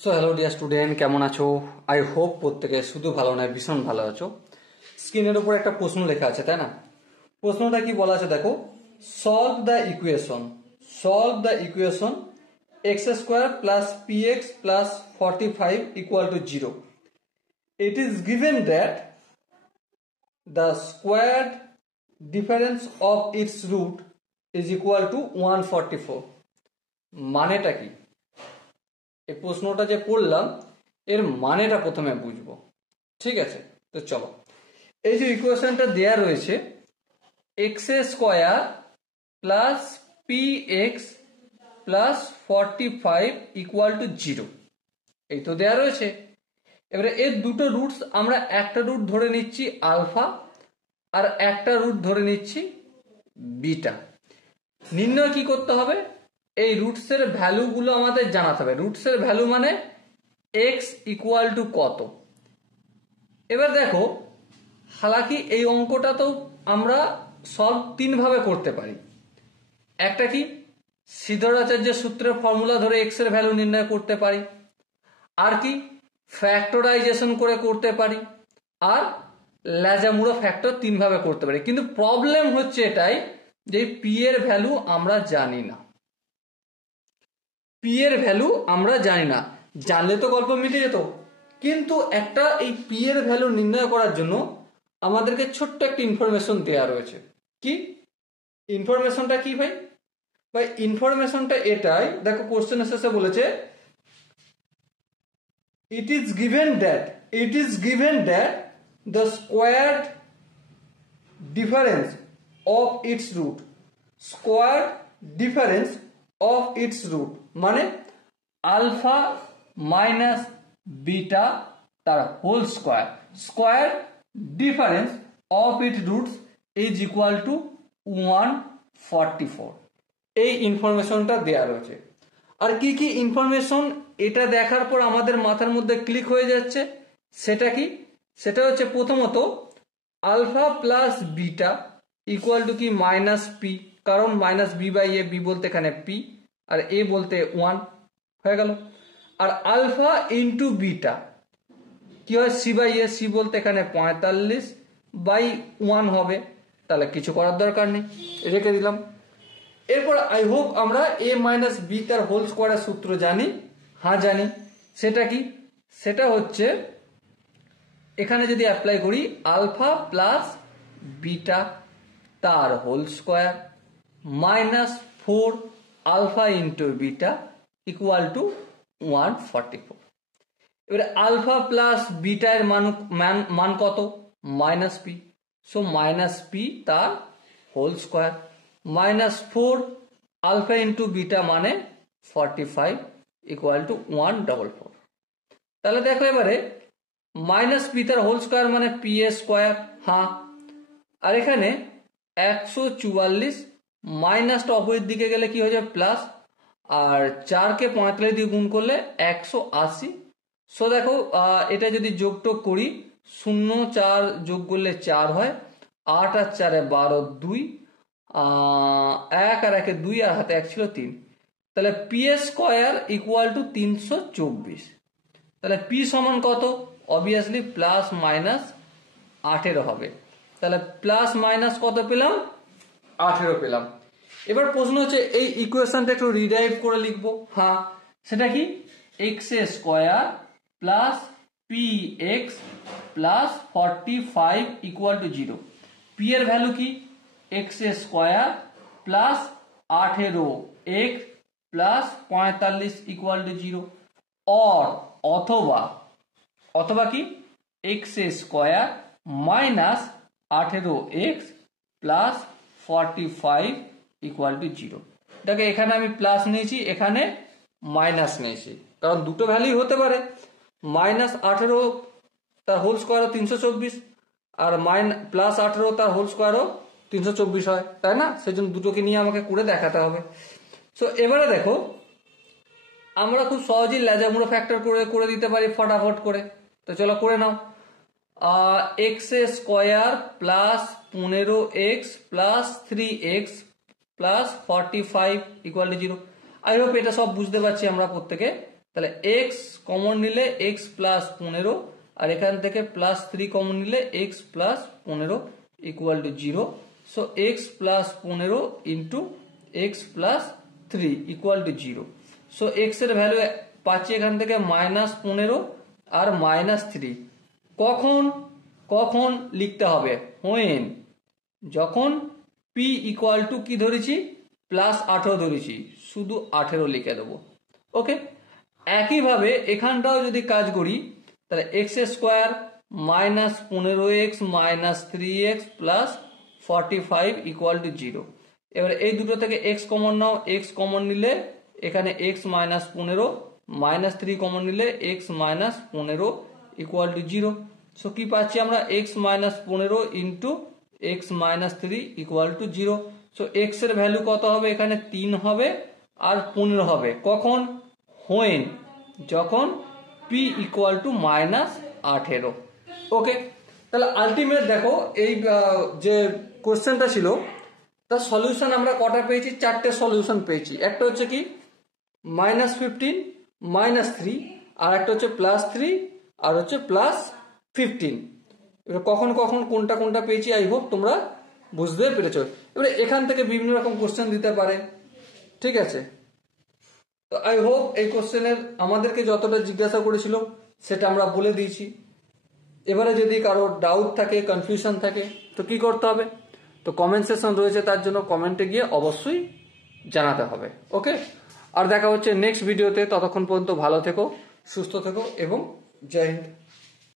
So hello dear student, কেমন আছো? I hope প্রত্যেকে শুধু ভালো নয়, ভীষণ ভালো আছো। স্ক্রিনের উপর একটা প্রশ্ন লেখা আছে, তাই না? প্রশ্নটা কি বলা আছে দেখো, solve the equation x square plus P x plus 45 equal to 0. It is given that the squared difference of its root is equal to 144. মানেটা কি? এই প্রশ্নটা যে পড়লাম এর মানেটা প্রথমে বুঝবো, ঠিক আছে? তো চলো, এই যে ইকুয়েশনটা দেয়া রয়েছে x square plus P x plus 45 equal to 0, এই তো দেয়া রয়েছে। এবারে এর দুটো রুটস, আমরা একটা রুট ধরে নিচ্ছি আলফা আর একটা রুট ধরে নিচ্ছি বিটা। নির্ণয় কি করতে হবে? এই রুটসের ভ্যালুগুলো আমাদের জানাতে হবে। রুটসের ভ্যালু মানে এক্স ইকুয়াল টু কত। এবার দেখো, হালাকি এই অঙ্কটা তো আমরা সলভ তিনভাবে করতে পারি। একটা কি, সিদ্ধরাচার্যের সূত্রের ফর্মুলা ধরে এক্স এর ভ্যালু নির্ণয় করতে পারি। আর কি, ফ্যাক্টরাইজেশন করে করতে পারি। আর ল্যাজামুড়ো ফ্যাক্টর তিনভাবে করতে পারি। কিন্তু প্রবলেম হচ্ছে এটাই যে পি এর ভ্যালু আমরা জানি না। পি এর ভ্যালু আমরা জানি না, জানলে তো গল্প মিটে যেত। কিন্তু একটা এই পি এর ভ্যালু নির্ণয় করার জন্য আমাদেরকে ছোট্ট একটা ইনফরমেশন দেওয়া রয়েছে। কি ইনফরমেশনটা? কি ভাই? ভাই ইনফরমেশনটা এটাই, দেখো কোশ্চেনের শেষে বলেছে it is given that the squared difference of its root মানে আলফা মাইনাস বিটা তার whole square difference of it roots is equal to 144। এই ইনফরমেশনটা দেয়া রয়েছে। আর কি কি ইনফরমেশন এটা দেখার পর আমাদের মাথার মধ্যে ক্লিক হয়ে যাচ্ছে, সেটা কি? সেটা হচ্ছে প্রথমত alpha plus beta equal to কি মাইনাস পি, কারণ minus B by A, B বলতে এখানে পি আর এ বলতে 1 হয়ে গেল। আর আলফা ইন্টু বিটা কি হয়, সি বাই এ, সি বলতে এখানে 45 বাই 1 হবে। তাহলে কিছু করার দরকার নেই, রেখে দিলাম। এরপর আই হোপ আমরা এ মাইনাস বি তার হোল স্কোয়ারের সূত্র জানি। হ্যাঁ জানি। সেটা কি? সেটা হচ্ছে এখানে যদি অ্যাপ্লাই করি আলফা প্লাস বিটা তার whole square minus 4 alpha into beta equal to 144। এবারে আলফা প্লাস বিটা এর মান কত? Minus P. So minus P তার whole square minus 4 alpha into beta মানে 45 ইকুয়াল টু 144। তাহলে দেখো এবারে মাইনাস পি তার হোল স্কোয়ার মানে পি এ স্কোয়ার। হ্যাঁ, আর এখানে 144 মাইনাসটা অপোজিট দিকে গেলে কি হয়ে যাবে প্লাস, আর 4কে 45 দিয়ে গুণ করলে 180। সো দেখো এটা যদি যোগটোগ করি 0 4 যোগ করলে 4 হয়, 8 আর 4 12 2, 1 আর 1 2 আর হাতে 1 ছিল 3। তাহলে পি স্কোয়ার ইকুয়াল টু 324। তাহলে পি সমান কত? অবভিয়াসলি প্লাস মাইনাস 18 হবে। তাহলে প্লাস মাইনাস কত পেলাম? 18 পেলাম। এবার প্রশ্ন হচ্ছে এই ইকুয়েশনটা একটু রিডাইভ করে লিখবো। হ্যাঁ, সেটা কি? X square plus P x plus 45 equal to 0। P এর ভ্যালু কি? X square plus 18 x plus 45 equal to 0। অথবা কি x square minus 18 x plus 45 equal to 0। দেখো এখানে আমি প্লাস নিয়েছি, এখানে মাইনাস নিয়েছি, কারণ দুটো ভ্যালুই হতে পারে। মাইনাস 18 তার হোল স্কোয়ারও 324 আর প্লাস 18 তার হোল স্কোয়ারও 324 হয়, তাই না? সেজন্য দুটোকে নিয়ে আমাকে করে দেখাতে হবে। সো এবারে দেখো আমরা খুব সহজেই ল্যাজামুড়ো ফ্যাক্টর করে দিতে পারি ফটাফট করে। তো চলো করে নাও। X square plus 15 x plus 3 x plus 45 equal to 0। I hope এটা সব বুঝতে পারছি আমরা প্রত্যেকে। তাহলে এক্স কমন নিলে এক্স প্লাস 15, আর এখান থেকে প্লাস 3 কমন নিলে x plus 15 equal to 0। So x plus 15 into x plus 3 equal to 0। So x এর ভ্যালু পাচ্ছি এখান থেকে -15 আর -3। কখন কখন লিখতে হবে? হোয়েন, যখন পি ইকুয়াল টু কি ধরেছি, +18 ধরেছি, শুধু 18 লিখে দেবো। ওকে, একইভাবে এখানটাও যদি কাজ করি তাহলে x square -15x - 3x plus 45 equal to 0। এবারে এই দুটো থেকে এক্স কমন নাও, এক্স কমন নিলে এখানে x -15 -3 কমন নিলে x -15 ইকুয়াল টু 0। সো কি পাচ্ছি আমরা, x -15 into x -3 equal to 0। So x এর ভ্যালু কত হবে, এখানে 3 হবে আর 15 হবে। কখন? হোয়েন, যখন p ইকুয়াল টু -18। ওকে, তাহলে আলটিমেট দেখো এই যে কোশ্চেনটা ছিল তার সলিউশন আমরা কটা পেয়েছি? 4টে সলিউশন পেয়েছি। একটা হচ্ছে কি -15 -3, আর একটা হচ্ছে +3, আর হচ্ছে +15। এবার কখন কখন কোনটা কোনটা পেয়েছি আই হোপ তোমরা বুঝতে পেরেছো। এবারে এখান থেকে বিভিন্ন রকম কোশ্চেন দিতে পারে, ঠিক আছে? তো আই হোপ এই কোশ্চেনের আমাদেরকে যতটা জিজ্ঞাসা করেছিল সেটা আমরা বলে দিয়েছি। এবারে যদি কারো ডাউট থাকে, কনফিউশন থাকে, তো কি করতে হবে? তো কমেন্ট সেকশন রয়েছে, তার জন্য কমেন্টে গিয়ে অবশ্যই জানাতে হবে। ওকে, আর দেখা হচ্ছে নেক্সট ভিডিওতে। ততক্ষণ পর্যন্ত ভালো থেকো, সুস্থ থেকো এবং জয় হিন্দ।